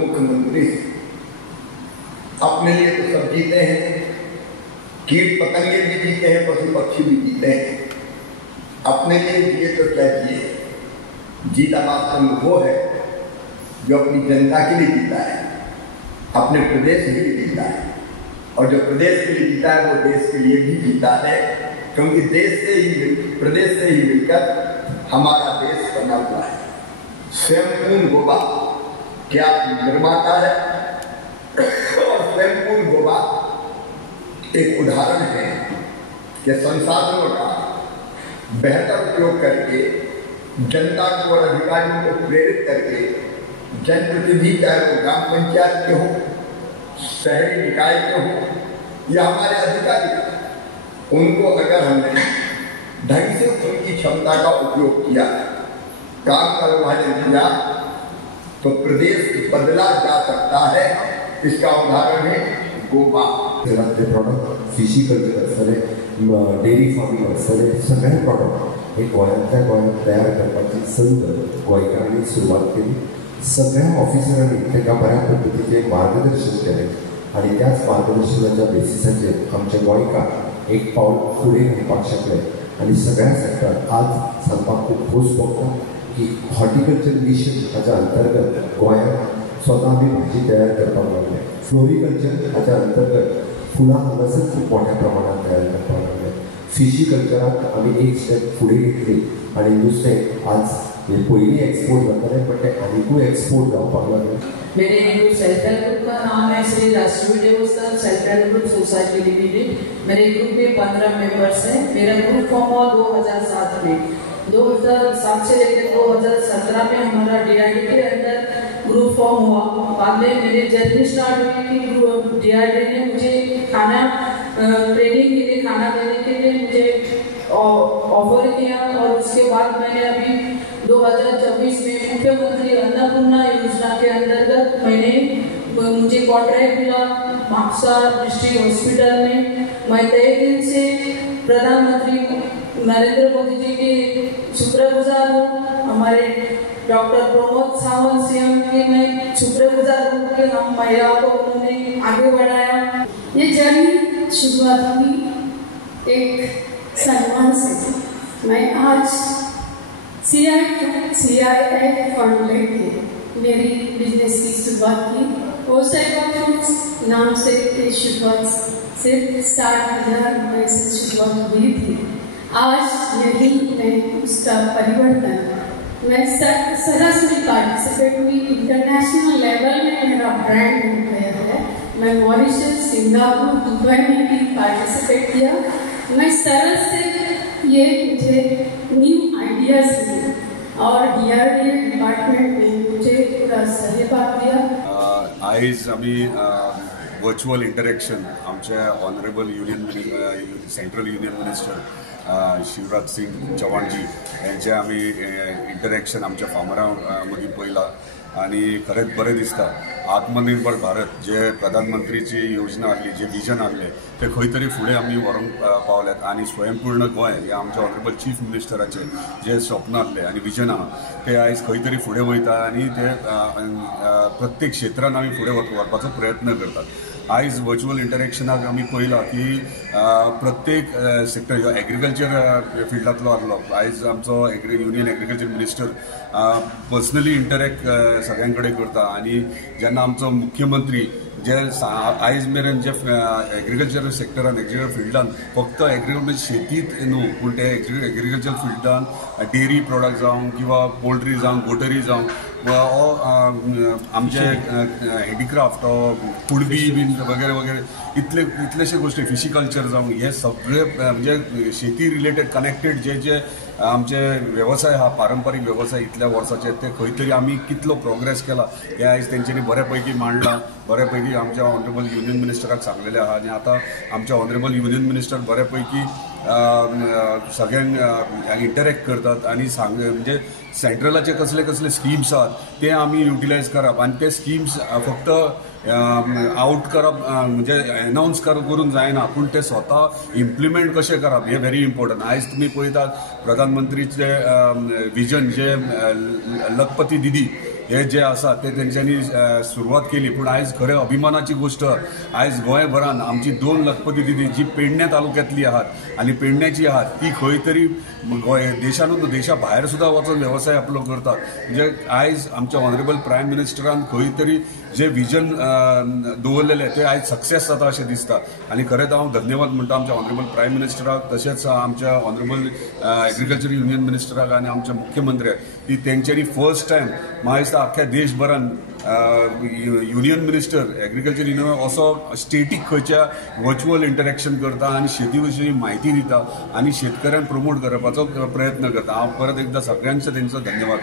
मुख्यमंत्री अपने लिए तो सब जीते हैं, कीट पतंगे भी जीते हैं, पशु पक्षी भी जीते हैं। अपने लिए जिए तो क्या जिए, जीता वास्तव में वो है जो अपनी जनता के लिए जीता है, अपने प्रदेश के लिए जीता है। और जो प्रदेश के लिए जीता है वो देश के लिए भी जीता है, क्योंकि प्रदेश से ही मिलकर हमारा देश बना हुआ है। स्वयंपूर्ण गोवा क्या निर्माता है, और स्वयंपूर्ण गोवा एक उदाहरण है कि संसाधनों का बेहतर उपयोग करके जनता को और अधिकारियों को प्रेरित करके जनप्रतिनिधि चाहे वो ग्राम पंचायत के हो, शहरी निकाय के हो या हमारे अधिकारी, उनको अगर हमने ढंग से उनकी क्षमता का उपयोग किया, काम का विभाजन किया, तो प्रदेश बदला जा सकता है। इसका उदाहरण है गोवा। प्रोडक्ट फिशी कल्चर आसतले, डेरी फार्मिंग आसतले, सगळे प्रोडक्ट हे गोंयांतल्या गोंयांत तयार करपाची संद गोंयकारांनी सुरवात केली। सगळ्या ऑफिसरांनी ताका बऱ्या पद्दतीचे मार्गदर्शन केलें आनी त्याच मार्गदर्शनाच्या बेसिसाचेर आमचे गोंयकार एक पावल फुडें घेवपाक शकले। आनी सगळ्या सेक्टरांत आज सांगपाक खूब खोस भोगता की हॉर्टिकल्चर मिशन हाच्या अंतर्गत गोंयांत स्वता आमी भाजी तयार करपाक लागले। फ्लोरिकल्चर हाच्या अंतर्गत फुलां हांगासर खूब मोठ्या प्रमाणात तयार करपाक लागले। फिशी कल्चराक आमी एक स्टेप फुडें घेतली आनी नुस्तें आज पयलीं एक्सपोर्ट जातालें बट तें आनीकूय एक्सपोर्ट जावपाक लागलें। मेरे ग्रुप सेल्फ हेल्प ग्रुप का नाम है श्री राष्ट्रीय देवस्थान self help group society limited. मेरे ग्रुप में 15 मेंबर्स हैं। मेरा ग्रुप फॉर्म हुआ 2007 में। 2007 से लेकर 2017 में हमारा DRD के अंदर ग्रुप फॉर्म हुआ। बाद में मेरी जर्नी स्टार्ट हुई कि DRD ने मुझे खाना ट्रेनिंग के लिए, खाना देने के लिए मुझे ऑफर किया। और उसके बाद मैंने अभी 2024 में मुख्यमंत्री अन्नपूर्णा योजना के अंतर्गत मुझे कॉन्ट्रैक्ट मिला मापसा डिस्ट्रिक्ट हॉस्पिटल में। मैं तय दिल से प्रधानमंत्री नरेंद्र मोदी जी के शुक्रगुजार हूँ। हमारे डॉक्टर प्रमोद सावंत सीएम के मैं शुक्रगुजार हूँ कि हम महिलाओं को उन्होंने आगे बढ़ाया। ये जर्नी शुरुआत हुई एक सम्मान से। मैं आज CII फंड लेके मेरी बिजनेस की शुरुआत की। ओसाइबा फूड्स नाम से ये शुरुआत सिर्फ 60,000 रुपये से शुरुआत हुई थी। आज यही मैं उसका परिवर्तन, मैं सरासरी पार्टिसिपेट हुई। इंटरनेशनल लेवल में मेरा ब्रांड हो गया है। मैं मॉरिशस, सिंगापुर, दुबई में भी पार्टिसिपेट किया। मैं सरल से ये मुझे न्यू आइडियाज मिले और DRD डिपार्टमेंट ने मुझे पूरा सहयोग दिया। आयज आमी वर्चुअल इंटरेक्शन आमचे honourable central union minister Shivraj Singh Chouhan ji यांचे आमी इंटरेक्शन आमच्या फार्मरां मदीं पळयलां आनी खरेंच बरें दिसता। आत्मनिर्भर भारत जे प्रधानमंत्रीची योजना आसली, जे विजन आसलें ते खंय तरी फुडें आमी व्हरूंक पावल्यात आनी स्वयंपूर्ण गोंय हे आमच्या ऑनरेबल चीफ मिनिस्टराचें जे स्वप्न आसलें आनी विजन आहा ते आयज खंय तरी फुडें वयता आनी ते प्रत्येक क्षेत्रांत आमी फुडें व्हरपाचो प्रयत्न करतात। आयज वर्चुअल इंटरेक्शनाक आमी पळयलां की प्रत्येक सेक्टर ह्यो एग्रीकल्चर फिल्डांतलो आसलो। आयज आमचो union agriculture minister personally interact सगळ्यां कडेन करता आनी जेन्ना आमचो मुख्यमंत्री जे आयज मेरेन जे एग्रीकल्चर सेक्टरान, एग्रीकल्चर फिल्डान फक्त एग्रीकल्चर शेतीत न्हू पूण ते एग्रीकल्चर फिल्डान डेरी प्रोडक्ट जावं किंवा पोल्ट्री जावं, गोटरी जावं आमचे हँडीक्राफ्ट कुणबी बीन वगैरे वगैरे इतलेशे गोष्टी, फिशी कल्चर जावं हे सगळे म्हणजे शेती रिलेटेड कनेक्टेड जे आमचे व्यवसाय हा पारंपारीक व्यवसाय इतल्या वर्साचे ते खंय तरी आमी कितलो प्रोग्रेस केला हे आयज तेंच्यांनी बऱ्यापैकी मांडला। बऱ्यापैकी आमच्या ऑनरेबल युनियन मिनिस्टराक सांगलेले आहा आनी आतां आमच्या ऑनरेबल युनियन मिनिस्टर बऱ्यापैकी सगळ्यांक इंटरेक्ट करतात आनी म्हणजे सेंट्रलाचे कसले कसले स्किम्स आहात ते आमी युटिलायज करप आनी ते स्किम्स फक्त आउट करप म्हणजे अनाउन्स करून जायना पूण ते स्वता इम्प्लिमेंट कशें करप हे व्हेरी इम्पॉर्टंट। आयज तुमी पळयतात प्रधानमंत्रीचे विजन जे लखपती दिदी हे जे आसा ते तेंच्यांनी सुरवात केली. पूण आयज खरें अभिमानाची गोष्ट आयज गोंयभरान आमची 2 लखपती दिदी जी पेडण्या तालुक्यांतली आहात आनी पेडण्याची आहात ती खंय तरी देशानूच देशा भायर सुद्धा वचून व्यवसाय आपलो करतात. म्हणजे आयज आमच्या ऑनरेबल प्रायम मिनिस्टरान खंय तरी जे विजन दवरलेले ते आयज सक्सेस जाता अशें दिसता. आनी खरेंच हांव धन्यवाद म्हणटा आमच्या ऑनरेबल प्रायम मिनिस्टराक, तशेंच आमच्या ऑनरेबल एग्रीकल्चर युनियन मिनिस्टराक आनी आमच्या मुख्यमंत्र्याक की तेंच्यांनी फर्स्ट टायम म्हाका दिसता आख्ख्या देशभरान युनियन मिनिस्टर एग्रीकल्चर युनियन असो स्टेटीक खंयच्या वर्च्युअल इंटरॅक्शन करता आनी शेती विशीं म्हायती दिता आनी शेतकऱ्यांक प्रमोट करपाचो प्रयत्न करता. हांव परत एकदां सगळ्यांचो तेंचो धन्यवाद.